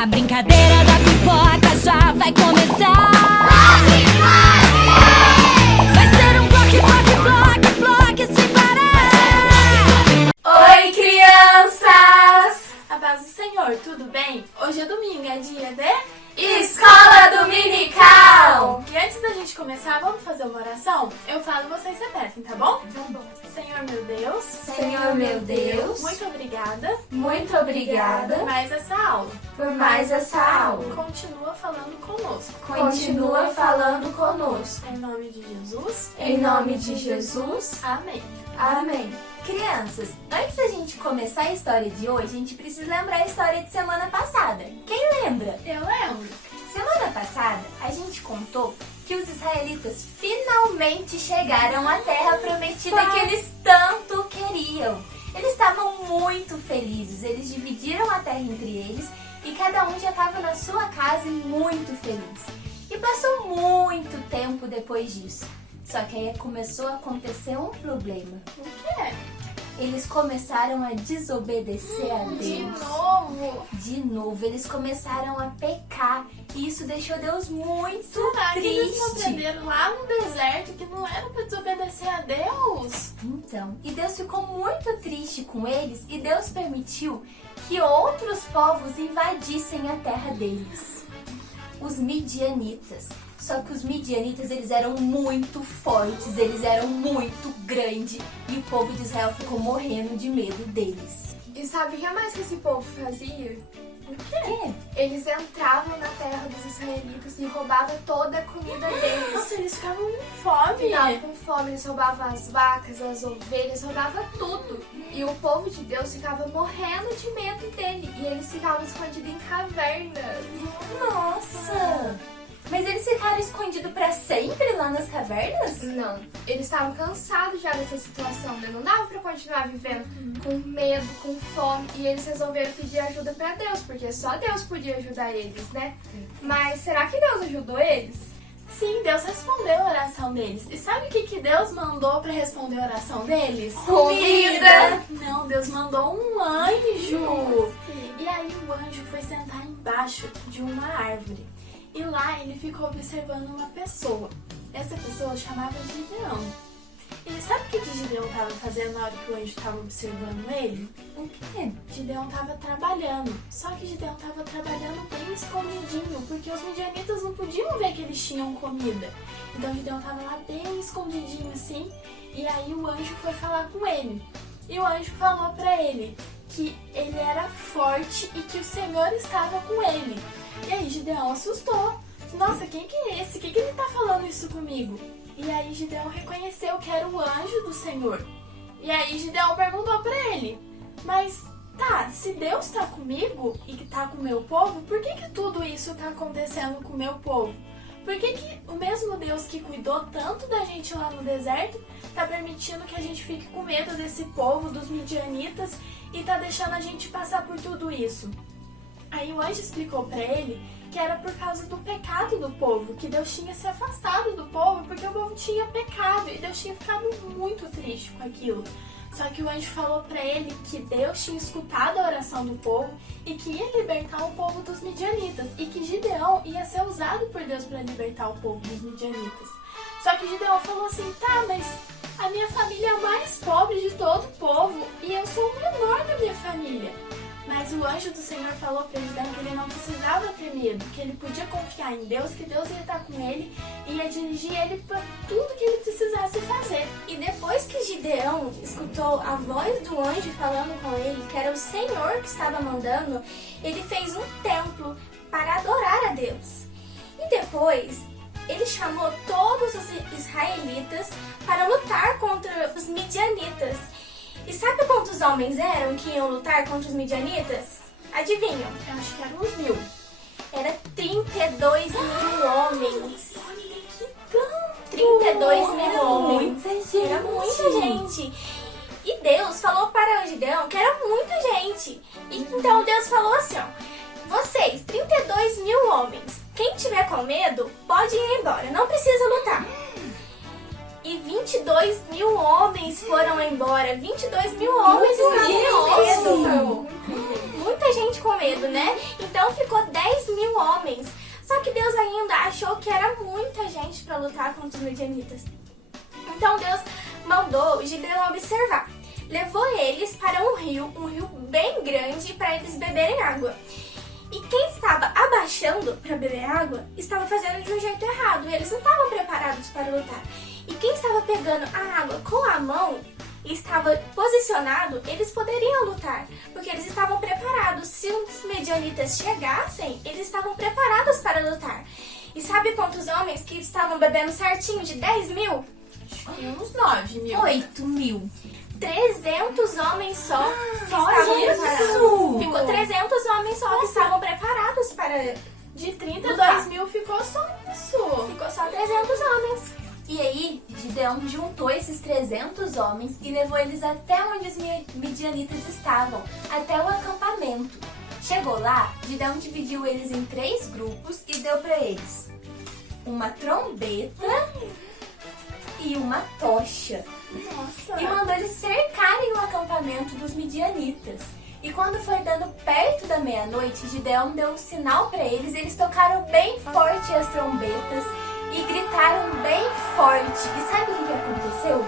A brincadeira da pipoca já vai começar. Vai ser um bloque sem parar. Oi, crianças! A paz do Senhor, tudo bem? Hoje é domingo, é dia de Escola Dominical! E antes da gente começar, vamos fazer uma oração? Eu falo e vocês repetem, tá bom? Tá bom. Senhor meu Deus. Senhor meu Deus. Muito obrigada. Muito obrigada. Por mais essa aula. Por mais essa aula. Continua falando conosco. Continua falando conosco. Em nome de Jesus. Em nome de Jesus. Amém. Amém. Crianças, antes da gente começar a história de hoje, a gente precisa lembrar a história de semana passada. Quem lembra? Eu lembro. Semana passada, a gente contou que os israelitas finalmente chegaram à terra prometida que eles tanto queriam. Eles estavam muito felizes, eles dividiram a terra entre eles e cada um já estava na sua casa e muito feliz. E passou muito tempo depois disso. Só que aí começou a acontecer um problema. O quê? Eles começaram a desobedecer a Deus. De novo? De novo, eles começaram a pecar. E isso deixou Deus muito Será que eles não triste. aprenderam lá no deserto que não era para desobedecer a Deus? Então, e Deus ficou muito triste com eles e Deus permitiu que outros povos invadissem a terra deles. Os midianitas. Só que os midianitas, eles eram muito fortes, eles eram muito grandes e o povo de Israel ficou morrendo de medo deles. E sabe o que mais que esse povo fazia? O quê? Eles entravam na terra dos israelitas e roubavam toda a comida deles. Nossa, eles ficavam com fome. Ficavam com fome, eles roubavam as vacas, as ovelhas, roubavam tudo. E o povo de Deus ficava morrendo de medo dele. E eles ficavam escondidos em cavernas. Nossa! Mas eles ficaram escondidos pra sempre lá nas cavernas? Não, eles estavam cansados já dessa situação, né? Não dava pra continuar vivendo com medo, com fome. E eles resolveram pedir ajuda pra Deus, porque só Deus podia ajudar eles, né? Mas será que Deus ajudou eles? Sim, Deus respondeu a oração deles. E sabe o que Deus mandou para responder a oração deles? Comida! Não, Deus mandou um anjo. E aí o anjo foi sentar embaixo de uma árvore. E lá ele ficou observando uma pessoa. Essa pessoa chamava Gideão. E sabe o que Gideão estava fazendo na hora que o anjo estava observando ele? O quê? Gideão estava trabalhando. Só que Gideão estava trabalhando bem escondidinho, porque os midianitas não podiam ver que eles tinham comida. Então Gideão estava lá bem escondidinho assim. E aí o anjo foi falar com ele. E o anjo falou para ele que ele era forte e que o Senhor estava com ele. E aí Gideão assustou. Nossa, quem que é esse? O que ele tá falando isso comigo? E aí Gideão reconheceu que era o anjo do Senhor. E aí Gideão perguntou pra ele: mas tá, se Deus tá comigo e que tá com o meu povo, por que tudo isso tá acontecendo com o meu povo? Por que o mesmo Deus que cuidou tanto da gente lá no deserto tá permitindo que a gente fique com medo desse povo, dos midianitas, e tá deixando a gente passar por tudo isso? Aí o anjo explicou pra ele que era por causa do pecado do povo, que Deus tinha se afastado do povo porque o povo tinha pecado e Deus tinha ficado muito triste com aquilo. Só que o anjo falou pra ele que Deus tinha escutado a oração do povo e que ia libertar o povo dos midianitas e que Gideão ia ser usado por Deus para libertar o povo dos midianitas. Só que Gideão falou assim: tá, mas a minha família é a mais pobre de todo o povo e eu sou o menor da minha família. Mas o anjo do Senhor falou para Gideão que ele não precisava ter medo, que ele podia confiar em Deus, que Deus ia estar com ele e ia dirigir ele para tudo que ele precisasse fazer. E depois que Gideão escutou a voz do anjo falando com ele, que era o Senhor que estava mandando, ele fez um templo para adorar a Deus. E depois ele chamou todos os israelitas para lutar contra os midianitas. E sabe quantos homens eram que iam lutar contra os midianitas? Adivinham? Eu acho que eram uns 1000. Era 32 mil homens. Olha que tanto! 32 mil homens. Muita gente. Era muita gente. E Deus falou para o Gideão que era muita gente. E então Deus falou assim, ó: vocês, 32 mil homens, quem tiver com medo, pode ir embora, não precisa lutar. E 22 mil homens foram embora. 22 mil homens estavam com medo. Muita gente com medo, né? Então ficou 10 lutar contra os medianitas. Então Deus mandou Gideão observar. Levou eles para um rio bem grande, para eles beberem água. E quem estava abaixando para beber água estava fazendo de um jeito errado. E eles não estavam preparados para lutar. E quem estava pegando a água com a mão e estava posicionado, eles poderiam lutar, porque eles estavam preparados. Se os medianitas chegassem, eles estavam preparados para lutar. E sabe quantos homens que estavam bebendo certinho de 10 mil? E uns 9 mil. 8 mil. 300 homens só Só estavam isso? preparados. Ficou 300 homens só que estavam preparados para... De 32 mil ficou só isso. Ficou só 300 homens. E aí, Gideão juntou esses 300 homens e levou eles até onde os midianitas estavam, até o acampamento. Chegou lá, Gideão dividiu eles em 3 grupos e deu para eles uma trombeta e uma tocha. Nossa. E mandou eles cercarem o acampamento dos midianitas. E quando foi dando perto da meia-noite, Gideão deu um sinal para eles, eles tocaram bem forte as trombetas e gritaram bem forte. E sabe o que aconteceu?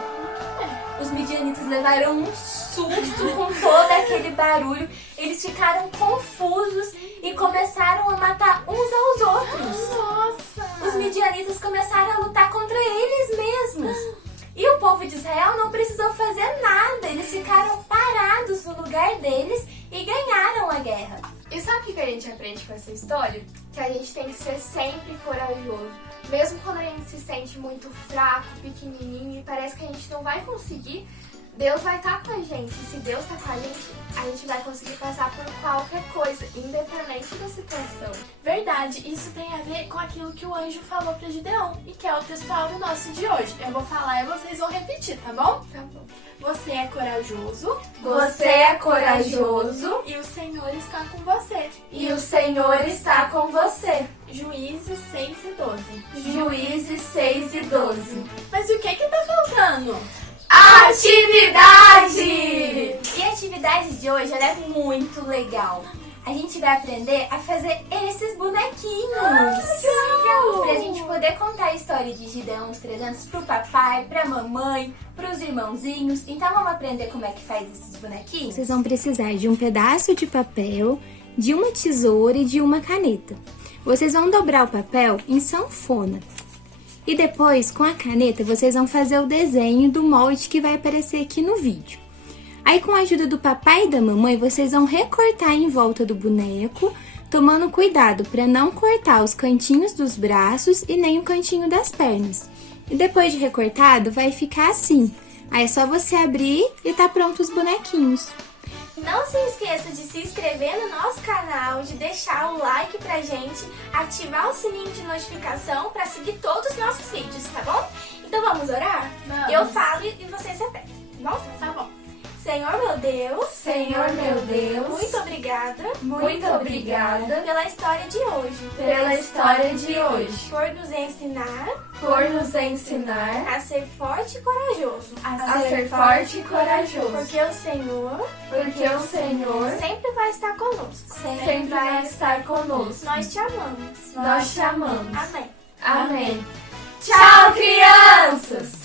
Os midianitas levaram um susto com todo aquele barulho. Eles ficaram confusos e começaram a matar uns aos outros. Nossa. Os midianitas começaram a lutar contra eles mesmos. E o povo de Israel não precisou fazer nada. Eles ficaram parados no lugar deles e ganharam a guerra. E sabe o que a gente aprende com essa história? Que a gente tem que ser sempre corajoso. Mesmo quando a gente se sente muito fraco, pequenininho e parece que a gente não vai conseguir, Deus vai estar com a gente. E se Deus está com a gente vai conseguir passar por qualquer coisa, independente da situação. Verdade, isso tem a ver com aquilo que o anjo falou pra Gideão e que é o textual nosso de hoje. Eu vou falar e vocês vão repetir, tá bom? Tá bom. Você é corajoso Você é corajoso e o Senhor está com você. e o Senhor está com você. Juízes 6 e 12. Juízes 6 e 12. Mas o que tá faltando? Atividade! E a atividade de hoje ela é muito legal. A gente vai aprender a fazer esses bonequinhos. Pra gente poder contar a história de Gideão, os 300, pro papai, pra mamãe, pros irmãozinhos. Então vamos aprender como é que faz esses bonequinhos? Vocês vão precisar de um pedaço de papel, de uma tesoura e de uma caneta. Vocês vão dobrar o papel em sanfona. E depois, com a caneta, vocês vão fazer o desenho do molde que vai aparecer aqui no vídeo. Aí, com a ajuda do papai e da mamãe, vocês vão recortar em volta do boneco, tomando cuidado para não cortar os cantinhos dos braços e nem o cantinho das pernas. E depois de recortado, vai ficar assim. Aí é só você abrir e tá pronto os bonequinhos. Não se esqueça de se inscrever no nosso canal, de deixar o like pra gente, ativar o sininho de notificação pra seguir todos os nossos vídeos, tá bom? Então vamos orar? Vamos. Eu falo e vocês repetem, tá bom? Tá bom. Senhor meu Deus, Senhor meu Deus, muito obrigada muito obrigada pela história de hoje, pela história de hoje, por nos ensinar por nos ensinar a ser forte e corajoso, a ser forte e corajoso, porque o Senhor porque o Senhor sempre vai estar conosco. sempre vai estar conosco. Nós te amamos. Nós te amamos. Amém. Amém. Tchau, crianças!